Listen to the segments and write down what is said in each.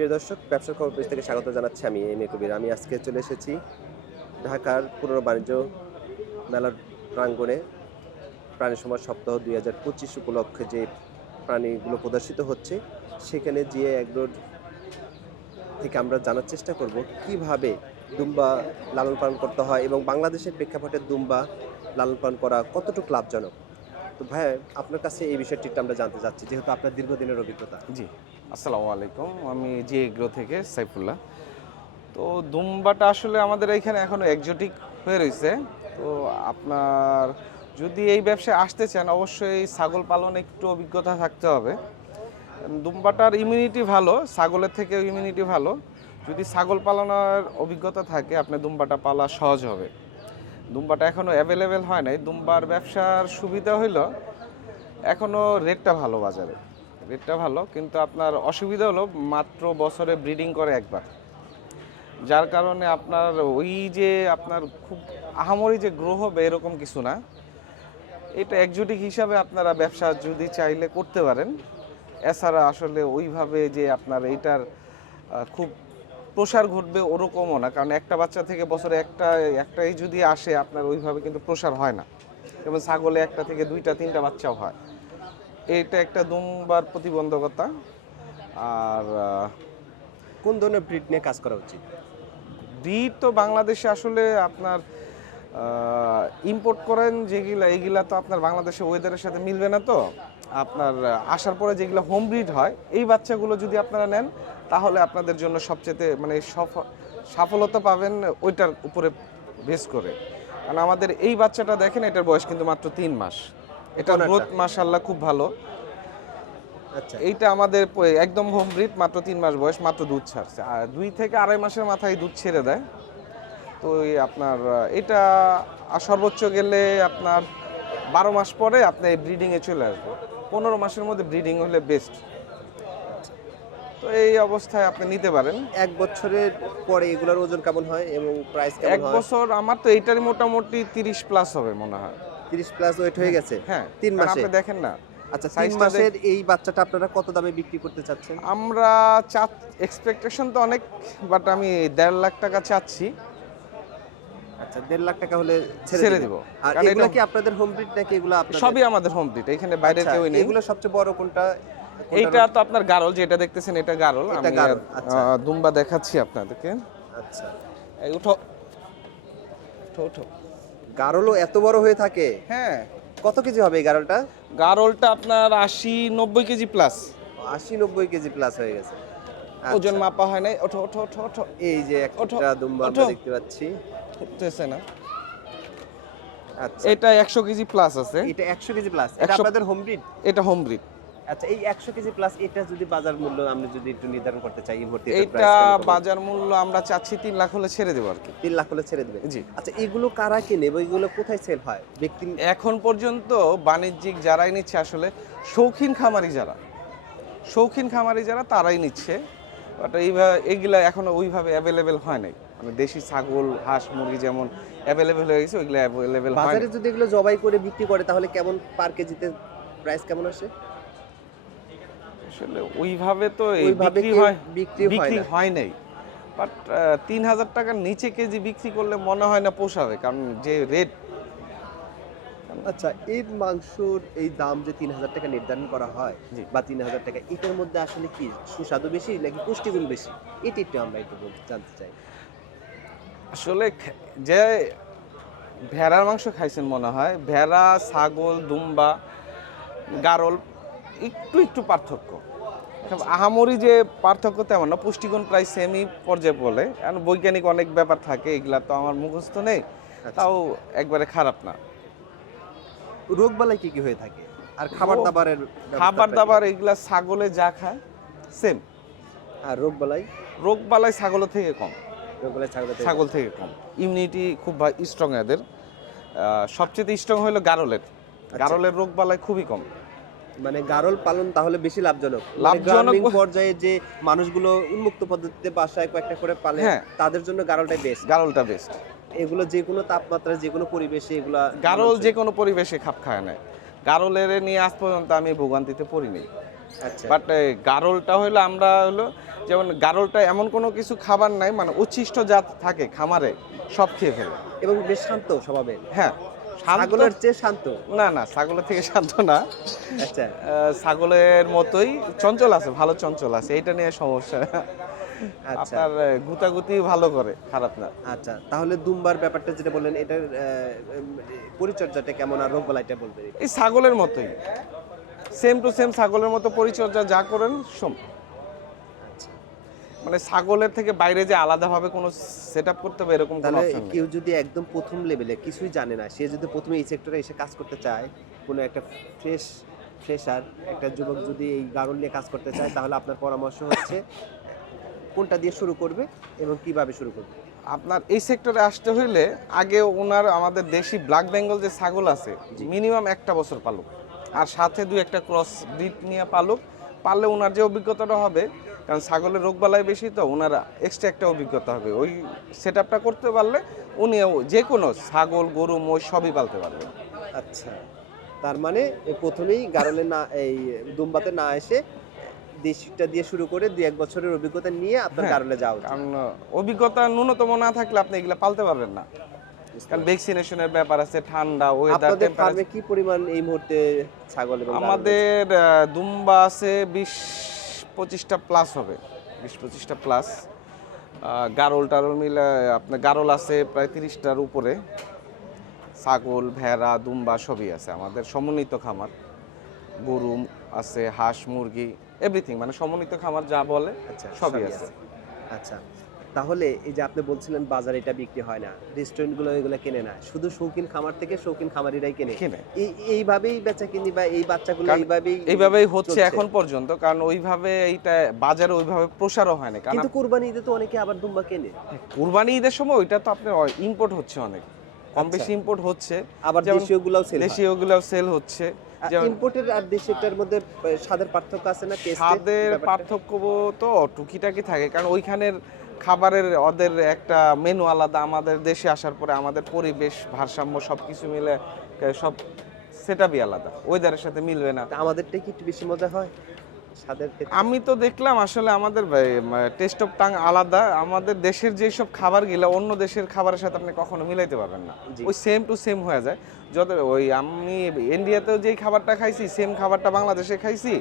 প্রিয় দর্শক, ব্যবসার খবর পেজ থেকে স্বাগত জানাচ্ছি। আমি এম এ কবির। আমি আজকে চলে এসেছি ঢাকার পুনর বাণিজ্য মেলার প্রাঙ্গণে। প্রাণী সমাজ সপ্তাহ 2025 উপলক্ষে যে প্রাণীগুলো প্রদর্শিত হচ্ছে, সেখানে জিএ এগ্রোর থেকে আমরা জানার চেষ্টা করব কিভাবে দুম্বা লালন পালন করতে হয় এবং বাংলাদেশের প্রেক্ষাপটে দুম্বা লালন পালন করা কতটুকু লাভজনক। তো ভাইয়া, আপনার কাছে এই বিষয়টি একটু আমরা জানতে চাচ্ছি, যেহেতু আপনার দীর্ঘদিনের অভিজ্ঞতা। জি, আসসালামু আলাইকুম। আমি জি এগ্রো থেকে সাইফুল্লাহ। তো দুম্বাটা আসলে আমাদের এইখানে এখনো এক্সোটিক হয়ে রয়েছে। তো আপনার যদি এই ব্যবসায় আসতে চান, অবশ্যই ছাগল পালনে একটু অভিজ্ঞতা থাকতে হবে। দুম্বাটার ইমিউনিটি ভালো, ছাগলের থেকে ইমিউনিটি ভালো। যদি ছাগল পালনের অভিজ্ঞতা থাকে, আপনার দুম্বাটা পালা সহজ হবে। দুম্বাটা এখনও অ্যাভেলেবেল হয় নাই। দুম্বার ব্যবসার সুবিধা হইলো এখনও রেটটা ভালো বাজারে, রেটটা ভালো, কিন্তু আপনার অসুবিধা হলো মাত্র বছরে ব্রিডিং করে একবার, যার কারণে আপনার ওই যে আপনার খুব আহামরি যে গ্রো হবে এরকম কিছু না। এটা একজোটিক হিসাবে আপনারা ব্যবসা যদি চাইলে করতে পারেন। এছাড়া আসলে ওইভাবে যে আপনার এইটার খুব প্রসার ঘটবে ওরকমও না, কারণ একটা বাচ্চা থেকে বছরে একটাই যদি আসে, আপনার ওইভাবে কিন্তু প্রসার হয় না। এবং ছাগলে একটা থেকে দুইটা তিনটা বাচ্চাও হয়। এটা একটা দুম্বার প্রতিবন্ধকতা। আর কোন ধরনের ব্রিড নিয়ে কাজ করা উচিত? ব্রিড তো বাংলাদেশে আসলে আপনার ইম্পোর্ট করেন যেগুলা, এইগুলা তো আপনার বাংলাদেশে ওয়েদারের সাথে মিলবে না। তো আপনার আসার পরে যেগুলো হোম ব্রিড হয়, এই বাচ্চাগুলো যদি আপনারা নেন, তাহলে আপনাদের জন্য সবচেয়ে মানে সফলতা পাবেন ওইটার উপরে বেস করে। কারণ আমাদের এই বাচ্চাটা দেখেন, এটার বয়স কিন্তু মাত্র 3 মাস। এটার গ্রোথ মাশাআল্লাহ খুব ভালো। আচ্ছা, এইটা আমাদের একদম হোম ব্রিড, মাত্র 3 মাস বয়স, মাত্র দুধ ছাড়ছে, আর 2 থেকে আড়াই মাসের মাথায় দুধ ছেড়ে দেয়। তো এই আপনার এটা সর্বোচ্চ গেলে আপনার 12 মাস পরে আপনি ব্রিডিংয়ে চলে আসবে। 15 মাসের মধ্যে ব্রিডিং হলে বেস্ট। তো এই অবস্থায় আপনি নিতে পারেন। 1 বছরের পরে এগুলোর ওজন কেমন হয় এবং প্রাইস কেমন এক হয়? বছর আমার তো এইটারই মোটামুটি 30 প্লাস হবে মনে হয়। 30 প্লাস ওয়েট হয়ে গেছে? হ্যাঁ, 3 মাসে? আপনি দেখেন না। আচ্ছা, 3 মাসের এই বাচ্চাটা আপনারা কত দামে বিক্রি করতে চাচ্ছেন? আমরা এক্সপেকটেশন তো অনেক, বাট আমি 1.5 লাখ টাকা চাচ্ছি। আচ্ছা, 1.5 লাখ টাকা হলে ছেড়ে দিব। আর কারণ এগুলা এটা কি আপনাদের হোম ব্রিড নাকি এগুলা আপনাদের? সবই আমাদের হোম ব্রিড, এখানে বাইরে আচ্ছা, কেউ নেই। এগুলো সবচেয়ে বড় কোনটা? এইটা তো আপনার গারল, যেটা দেখতেছেন এটা গারল। এটা আমি গারল, আচ্ছা। দুম্বা দেখাচ্ছি আপনাদেরকে। আচ্ছা, এই উঠো উঠো উঠো। গারলও এত বড় হয়ে থাকে? হ্যাঁ, কত কেজি হবে এই গারলটা? গারলটা আপনার 80-90 কেজি প্লাস। 80-90 কেজি প্লাস হয়ে গেছে। ওজন আচ্ছা, মাপা হয় নাই। ওঠো ওঠো ওঠো ওঠো। এই যে ওঠো, একটা দুম্বা ওঠো। আমরা দেখতে পাচ্ছি। উঠতেছে না। আচ্ছা, এটা 100 কেজি প্লাস আছে। এটা 100 কেজি প্লাস। এটা 100 আপনাদের হোম ব্রিড? এটা হোম ব্রিড। আচ্ছা, এই 100 কেজি প্লাস এটা যদি বাজার মূল্য আমরা যদি একটু নির্ধারণ করতে চাই, ইম্পোর্টের প্রাইস এইটা কেমন? বাজার মূল্য আমরা চাচ্ছি 3 লাখ হলে ছেড়ে দেবো আর কি। 3 লাখ হলে ছেড়ে দিবেন? জি। আচ্ছা, এগুলো কারা কিনে এবং এগুলো কোথায় সেল হয়? ব্যক্তি? এখন পর্যন্ত বাণিজ্যিক যারাই নিচ্ছে, আসলে শৌখিন খামারি যারা তারাই নিচ্ছে। বাট এইগুলা এখনো ওইভাবে অ্যাভেলেবেল হয় নাই। মানে দেশি ছাগল, হাঁস, মুরগি যেমন অ্যাভেলেবেল হয়ে গেছে, ওইগুলো অ্যাভেলেবেল হয় বাজারে না। যদি এগুলো জবাই করে বিক্রি করে তাহলে কেমন পার কেজিতে প্রাইস কেমন আসে? আসলে ওইভাবে তো ওইভাবে বিক্রি হয় নাই। বাট 3,000 টাকার নিচে কেজি বিক্রি করলে মনে হয় না পোষাবে, কারণ যে রেট। আচ্ছা, এই মাংসর এই দাম যে 3,000 টাকা নির্ধারণ করা হয় জি। বা 3,000 টাকা, এটার মধ্যে আসলে কি সুস্বাদু বেশি নাকি পুষ্টিগুণ বেশি? এটা একটু আমরা একটু জানতে চাই। আসলে যে ভেড়ার মাংস খাইছেন মনে হয়, ভেড়া, ছাগল, দুম্বা, গারল একটু পার্থক্য। আহামরি যে পার্থক্য তেমন না, পুষ্টিগুণ প্রায় সেমই পর্যায়ে বলে। কারণ বৈজ্ঞানিক অনেক ব্যাপার থাকে, এগুলা তো আমার মুখস্থ নেই। তাও একবারে খারাপ না। রোগ বালাই কি কি হয়ে থাকে আর খাবার দাবারের এগুলা ছাগলে যা খায় সেম। আর রোগ বালাই ছাগলের থেকে কম। ছাগল থেকে কম। ইমিউনিটি খুব স্ট্রং এদের। সবচেয়ে স্ট্রং হলো গারলের। গারলের রোগ বালাই খুবই কম। মানে গারল পালন তাহলে বেশি লাভজনক। লাভজনক পর্যায়ে যে মানুষগুলো উন্মুক্ত পদ্ধতিতে বাসায় কয়েকটা করে পালে, তাদের জন্য গারলটা বেস্ট। এগুলো যে কোনো তাপমাত্রায় যে কোনো পরিবেশে এগুলা গারল যে কোনো পরিবেশে খাপ খায় না। গারলের নিয়ে আজ পর্যন্ত আমি ভোগান্তিতে পড়িনি। আচ্ছা বাট গারলটা হলো আমরা হলো যেমন গারলটা এমন কোনো কিছু খাবার নাই, মানে উচ্ছিষ্ট জাত থাকে খামারে সব খেয়ে ফেলে। এবং বেশ শান্ত স্বভাবের, হ্যাঁ, শান্ত ছাগলের চেয়ে শান্ত। না না, ছাগলের থেকে শান্ত না। আচ্ছা ছাগলের মতোই চঞ্চল আছে, ভালো চঞ্চল আছে, এটা নিয়ে সমস্যা। আচ্ছা আপনার গুতাগুতি ভালো করে, খারাপ না। আচ্ছা, তাহলে দুম্বার ব্যাপারটা যেটা বললেন, এটার পরিচর্যাটা কেমন আর রোগবালাইটা বলবেন? এই ছাগলের মতোই, সেম টু সেম ছাগলের মতো পরিচর্যা যা করেন সম। আচ্ছা, মানে ছাগলের থেকে বাইরে যে আলাদাভাবে কোনো সেট আপ করতে হবে এরকম কোনো তাহলে অপশন নেই। কেউ যদি একদম প্রথম লেভেলে কিছুই জানে না, সে যদি প্রথমে এই সেক্টরে এসে কাজ করতে চায়, কোনো একটা ফ্রেশার একটা যুবক যদি এই গাড়ল নিয়ে কাজ করতে চায়, তাহলে আপনার পরামর্শ হচ্ছে কোনটা দিয়ে শুরু করবে এবং কিভাবে শুরু করবে? আপনার এই সেক্টরে আসতে হইলে আগে ওনার আমাদের দেশি ব্ল্যাক বেঙ্গল যে ছাগল আছে জি। মিনিমাম 1 বছর পালুক, আর সাথে 2-1টা ক্রস ব্রিড নিয়ে পালুক। পারলে ওনার যে অভিজ্ঞতাটা হবে, কারণ ছাগলের রোগবালাই বেশি, তো ওনার এক্সট্রা একটা অভিজ্ঞতা হবে। ওই সেট আপটা করতে পারলে উনি যে কোনো ছাগল গরু মোষ সবই পালতে পারবেন। আচ্ছা, তার মানে প্রথমেই গাড়লে না, এই দুম্বাতে না এসে দেশিটা দিয়ে শুরু করে 2-1 বছরের অভিজ্ঞতা নিয়ে আপনার হ্যাঁ, গাড়লে যাওয়া উচিত। কারণ অভিজ্ঞতা ন্যূনতম না থাকলে আপনি এগুলা পালতে পারবেন না। কারণ ভ্যাকসিনেশনের ব্যাপার আছে, ঠান্ডা ওয়েদার, আপনাদের ফার্মে টেম্পারেচার। কি পরিমাণ এই মুহূর্তে ছাগল এবং গাড়ল রয়েছে? আমাদের দুম্বা আছে 20-25টা প্লাস হবে, 20-25টা প্লাস। গারল টারল মিলে আপনার গারল আছে প্রায় 30টার উপরে। ছাগল ভেড়া দুম্বা সবই আছে আমাদের, সমন্বিত খামার। গরু আছে, হাঁস মুরগি এভরিথিং, মানে সমন্বিত খামার যা বলে আচ্ছা, সবই আছে। আচ্ছা, তাহলে এই যে আপনি বলছিলেন বাজারে এটা বিক্রি হয় না, রেস্টুরেন্টগুলো এগুলো কেনে না, শুধু শৌখিন খামার থেকে শৌখিন খামারিরাই কেনে। কিনে এইভাবেই বেচা কিনি বা এই বাচ্চাগুলো কারণ এইভাবেই হচ্ছে চলছে। এখন পর্যন্ত, কারণ ওইভাবে এইটা বাজারে ওইভাবে প্রসারও হয় না। কারণ কিন্তু কুরবানি ঈদে তো অনেকে আবার দুম্বা কেনে, কুরবানি ঈদের সময় ওইটা তো আপনার ইম্পোর্ট হচ্ছে, অনেক কম আচ্ছা। বেশি ইম্পোর্ট হচ্ছে। আবার যেমন দেশীয়গুলোও সেল হয়। দেশীয়গুলোও সেল হচ্ছে। যেমন ইম্পোর্টের আর দেশীয়টার মধ্যে স্বাদের পার্থক্য আছে না? টেস্টে স্বাদের পার্থক্য তো টুকিটাকি থাকে, কারণ ওইখানের খাবারের ওদের একটা মেনু আলাদা। আমাদের দেশে আসার পরে আমাদের পরিবেশ ভারসাম্য সব কিছু মিলে সব সেটআপই আলাদা, ওয়েদারের সাথে মিলবে না। আমাদেরটা কি একটু বেশি মজা হয় স্বাদের ক্ষেত্রে? আমি তো দেখলাম আসলে আমাদের টেস্ট অফ টাং আলাদা। আমাদের দেশের যেসব খাবারগুলো অন্য দেশের খাবারের সাথে আপনি কখনো মিলাইতে পারবেন না, জি। ওই সেম টু সেম হয়ে যায়। যত ওই আমি ইন্ডিয়াতেও যেই খাবারটা খাইছি সেম খাবারটা বাংলাদেশে খাইছি,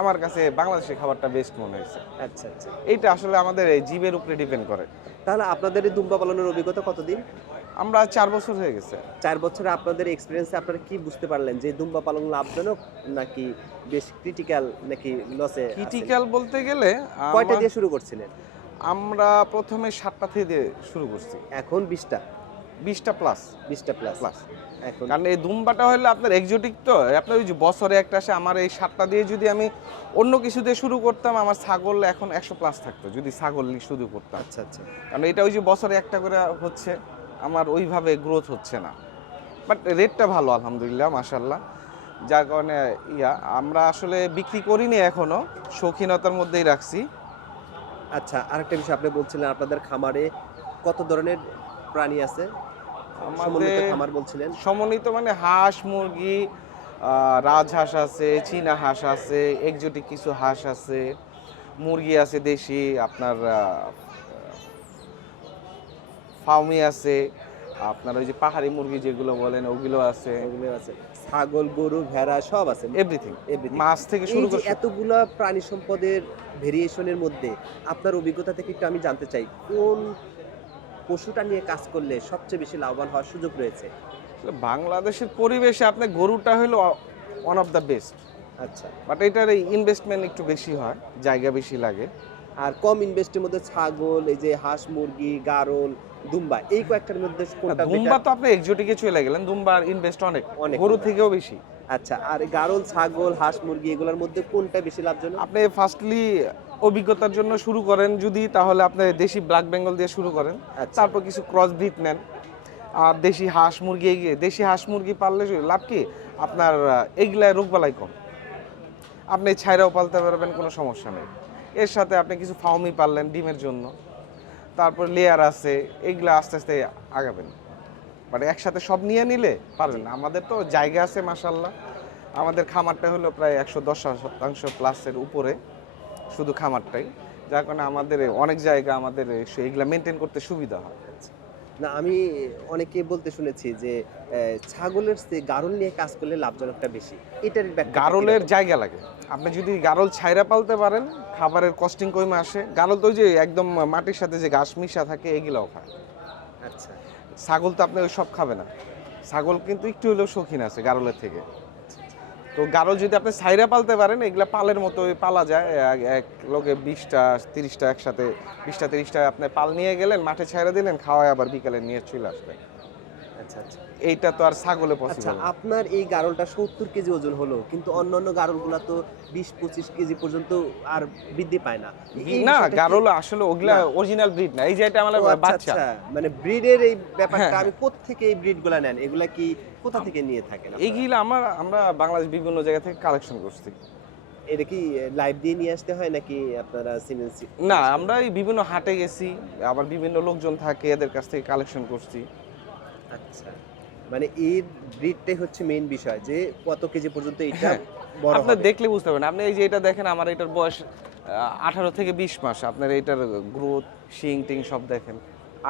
আমার কাছে বাংলাদেশের খাবারটা বেস্ট মনে হয়েছে। আচ্ছা আচ্ছা, এইটা আসলে আমাদের এই জীবের উপরে ডিপেন্ড করে। তাহলে আপনাদের এই দুম্বা পালনের অভিজ্ঞতা কতদিন? আমরা 4 বছর হয়ে গেছে। 4 বছরে আপনাদের এক্সপেরিয়েন্সে আপনারা কি বুঝতে পারলেন যে দুম্বা পালন লাভজনক নাকি বেশ ক্রিটিক্যাল নাকি লসে? ক্রিটিক্যাল বলতে গেলে কয়টা দিয়ে শুরু করছিলেন? আমরা প্রথমে 7টা থেকে দিয়ে শুরু করছি, এখন 20টা? 20টা প্লাস 20টা প্লাস। প্লাস। এখন কারণ এই দুম্বাটা হলো আপনার এক্সোটিক, তো আপনার ওই যে বছরে একটা আসে। আমার এই 7টা দিয়ে যদি আমি অন্য কিছু দিয়ে শুরু করতাম, আমার ছাগল এখন 100 প্লাস থাকতো যদি ছাগল শুরু করতাম। আচ্ছা আচ্ছা, কারণ এটা ওই যে বছরে একটা করে হচ্ছে, আমার ওইভাবে গ্রোথ হচ্ছে না। বাট রেটটা ভালো আলহামদুলিল্লাহ মাশাল্লাহ, যার কারণে আমরা আসলে বিক্রি করিনি এখনো, শৌখিনতার মধ্যেই রাখছি। আচ্ছা, আরেকটা বিষয় আপনি বলছিলেন আপনাদের খামারে কত ধরনের প্রাণী আছে? সমন্বিত আমাদের খামার বলছিলেন। সমন্বিত মানে হাঁস মুরগি, রাজহাঁস আছে, চীনা হাঁস আছে, এক্সোটিক কিছু হাঁস আছে, মুরগি আছে দেশি, আপনার ফার্মি আছে, আপনার ওই যে পাহাড়ি মুরগি যেগুলো বলেন ওগুলো আছে, এগুলো আছে, ছাগল গরু ভেড়া সব আছে, এভরিথিং। এভরিথিং। মাছ থেকে এই শুরু যে করে এতগুলা প্রাণী সম্পদের ভেরিয়েশনের মধ্যে আপনার অভিজ্ঞতা থেকে একটু আমি জানতে চাই, কোন পশুটা নিয়ে কাজ করলে সবচেয়ে বেশি লাভবান হওয়ার সুযোগ রয়েছে? বাংলাদেশের পরিবেশে আপনার গরুটা হলো ওয়ান অফ দ্য বেস্ট। আচ্ছা, বাট এটার ইনভেস্টমেন্ট একটু বেশি হয়, জায়গা বেশি লাগে। আর কম ইনভেস্টের মধ্যে ছাগল, এই যে হাঁস মুরগি গারল দুম্বা, এই কয়েকটার মধ্যে কোনটা দুম্বা better? তো আপনি এক্সোটিকে চলে গেলেন, দুম্বার ইনভেস্ট অনেক, অনেক গরু বেশি। থেকেও বেশি। আচ্ছা, আর গারল ছাগল হাঁস মুরগি এগুলোর মধ্যে কোনটা বেশি লাভজনক? আপনি ফার্স্টলি অভিজ্ঞতার জন্য শুরু করেন যদি, তাহলে আপনি দেশি ব্ল্যাক বেঙ্গল দিয়ে শুরু করেন, আচ্ছা, তারপর কিছু ক্রস ব্রিড নেন। আর দেশি হাঁস মুরগি, দেশি হাঁস মুরগি পাললে লাভ কি আপনার, এইগুলায় রোগবালাই কম, আপনি ছাইরাও পালতে পারবেন, কোনো সমস্যা নেই। এর সাথে আপনি কিছু ফার্মি পাললেন ডিমের জন্য, তারপর লেয়ার আছে, এইগুলা আস্তে আস্তে আগাবেন। বাট একসাথে সব নিয়ে নিলে পারবেন না। আমাদের তো জায়গা আছে মাশাল্লাহ, আমাদের খামারটা হলো প্রায় 110% প্লাসের উপরে, শুধু খামারটাই, যার কারণে আমাদের অনেক জায়গা আমাদের এইগুলা মেনটেন করতে সুবিধা হয়। না, আমি অনেকে বলতে শুনেছি যে ছাগলের চেয়ে গাড়ল নিয়ে কাজ করলে লাভজনকটা বেশি। এটার ব্যাখ্যাটা গারলের কিরকম? জায়গা লাগে, আপনি যদি গারল ছাইরা পালতে পারেন খাবারের কস্টিং কমে আসে। গারল তো ওই যে একদম মাটির সাথে যে ঘাস মিশা থাকে এগুলাও খায়। আচ্ছা। ছাগল তো আপনি ওই সব খাবে না, ছাগল কিন্তু একটু হলেও শৌখিন আছে গারলের থেকে। তো গারল যদি আপনি ছাইরা পালতে পারেন, এগুলা পালের মতো পালা যায়, এক লোকে 20টা 30টা একসাথে, 20টা 30টা আপনি পাল নিয়ে গেলেন, মাঠে ছাইরা দিলেন, খাওয়ায় আবার বিকালে নিয়ে চলে আসবেন। আচ্ছা, আচ্ছা। এইটা তো আর ছাগলে আচ্ছা, পসিবল না। আপনার এই গাড়লটা 70 কেজি ওজন হলো, কিন্তু অন্যান্য গাড়লগুলা তো 20-25 কেজি পর্যন্ত আর বৃদ্ধি পায় না। এই না, বিষয়টা কি- গারল আসলে ওগুলা না। অরিজিনাল ব্রিড না, এই যে এটা আমার ও আচ্ছা, বাচ্চা। আচ্ছা। মানে ব্রিডের এই ব্যাপারটা হ্যাঁ, আমি কোত্থেকে এই ব্রিডগুলা নেন? এগুলা কি কোথা থেকে নিয়ে থাকেন আপনারা? এইগুলা আমরা বাংলাদেশ বিভিন্ন জায়গা থেকে কালেকশন করছি। এটা কি লাইভ দিয়ে নিয়ে আসতে হয় নাকি আপনারা সিমেন্সি? না, আমরা এই বিভিন্ন হাটে গেছি, আবার বিভিন্ন লোকজন থাকে, এদের কাছ থেকে কালেকশন করছি। আচ্ছা। মানে এর ব্রিডটাই হচ্ছে মেইন বিষয় যে কত কেজি পর্যন্ত এটা হ্যাঁ, বড় আপনার হবে। দেখলে বুঝতে পারবেন। আপনি এই যে এটা দেখেন, আমার এটার বয়স 18 থেকে 20 মাস। আপনার এটার গ্রোথ, শিং টিং সব দেখেন।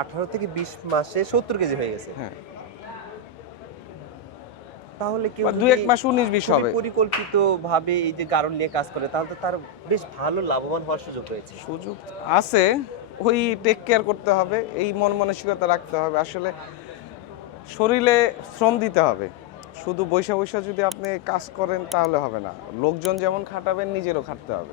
18 থেকে 20 মাসে 70 কেজি হয়ে গেছে। হ্যাঁ, তাহলে কেউ বা যদি 2-1 মাস 19-20 খুবই হবে। পরিকল্পিতভাবে এই যে গাড়ল নিয়ে কাজ করে তাহলে তো তার বেশ ভালো লাভবান হওয়ার সুযোগ রয়েছে। সুযোগ আছে, ওই টেক কেয়ার করতে হবে, এই মন মানসিকতা রাখতে হবে। আসলে শরীরে শ্রম দিতে হবে। শুধু বইসা বইসা যদি আপনি কাজ করেন তাহলে হবে না। লোকজন যেমন খাটাবেন, নিজেরও খাটতে হবে।